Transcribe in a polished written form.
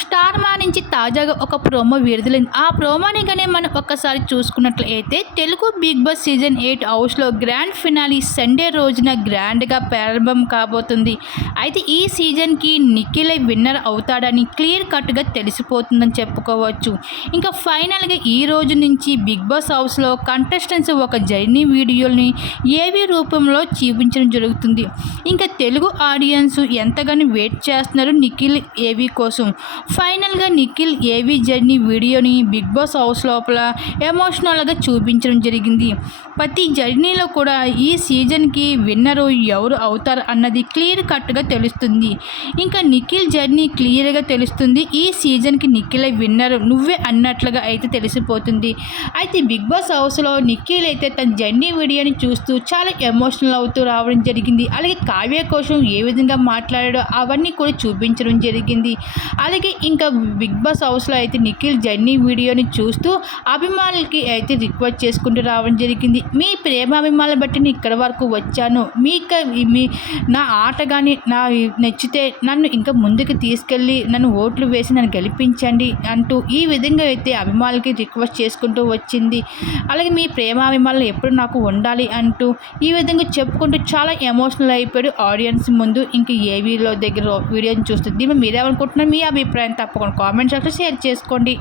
Star మా నుంచి తాజాగా ఒక ప్రోమో విడుదలైంది. ఆ ప్రోమోని గానే మనం ఒక్కసారి చూసుకున్నట్లయితే తెలుగు బిగ్ బాస్ సీజన్ 8 హౌస్‌లో గ్రాండ్ ఫినాలే సండే రోజున గ్రాండ్‌గా ప్రారంభం కాబోతుంది. అయితే ఈ సీజన్‌కి నిఖిలే విన్నర్ అవుతాడని క్లియర్ కట్‌గా తెలిసిపోతుందని చెప్పుకోవచ్చు. ఇంకా ఫైనల్‌గా ఈ రోజు నుంచి బిగ్ బాస్ హౌస్‌లో కంటెస్టెంట్స్ ఒక జర్నీ వీడియోని ఏవీ రూపంలో చూపించడం జరుగుతుంది. ఇంకా తెలుగు ఆడియన్స్ ఎంతగానో వెయిట్ చేస్తున్నారు నిఖిల్ ఏవీ కోసం. ఫైనల్గా నిఖిల్ ఏవీ జర్నీ వీడియోని బిగ్ బాస్ హౌస్ లోపల ఎమోషనల్గా చూపించడం జరిగింది. ప్రతి జర్నీలో కూడా ఈ సీజన్కి విన్నరు ఎవరు అవుతారు అన్నది క్లియర్ కట్గా తెలుస్తుంది. ఇంకా నిఖిల్ జర్నీ క్లియర్గా తెలుస్తుంది. ఈ సీజన్కి నిఖిలే విన్నరు నువ్వే అన్నట్లుగా అయితే తెలిసిపోతుంది. అయితే బిగ్ బాస్ హౌస్లో నిఖిల్ అయితే తన జర్నీ వీడియోని చూస్తూ చాలా ఎమోషనల్ అవుతూ రావడం జరిగింది. అలాగే కావ్య కోసం ఏ విధంగా మాట్లాడాడో అవన్నీ కూడా చూపించడం జరిగింది. అలాగే ఇంకా బిగ్ బాస్ హౌస్లో అయితే నిఖిల్ జర్నీ వీడియోని చూస్తూ అభిమానులకి అయితే రిక్వెస్ట్ చేసుకుంటూ రావడం జరిగింది. మీ ప్రేమాభిమానులు బట్టి నేను ఇక్కడ వరకు వచ్చాను, మీ నా ఆట కానీ నచ్చితే నన్ను ఇంకా ముందుకు తీసుకెళ్ళి నన్ను ఓట్లు వేసి నన్ను గెలిపించండి అంటూ ఈ విధంగా అయితే అభిమానులకి రిక్వెస్ట్ చేసుకుంటూ వచ్చింది. అలాగే మీ ప్రేమాభిమానులు ఎప్పుడు నాకు ఉండాలి అంటూ ఈ విధంగా చెప్పుకుంటూ చాలా ఎమోషనల్ అయిపోయాడు ఆడియన్స్ ముందు. ఇంక ఏవీలో దగ్గర వీడియోని చూస్తుంది. దీన్ని మీరేమనుకుంటున్నారు? మీ అభిప్రాయం తప్పకుండా కామెంట్ సెక్షన్లో షేర్ చేసుకోండి.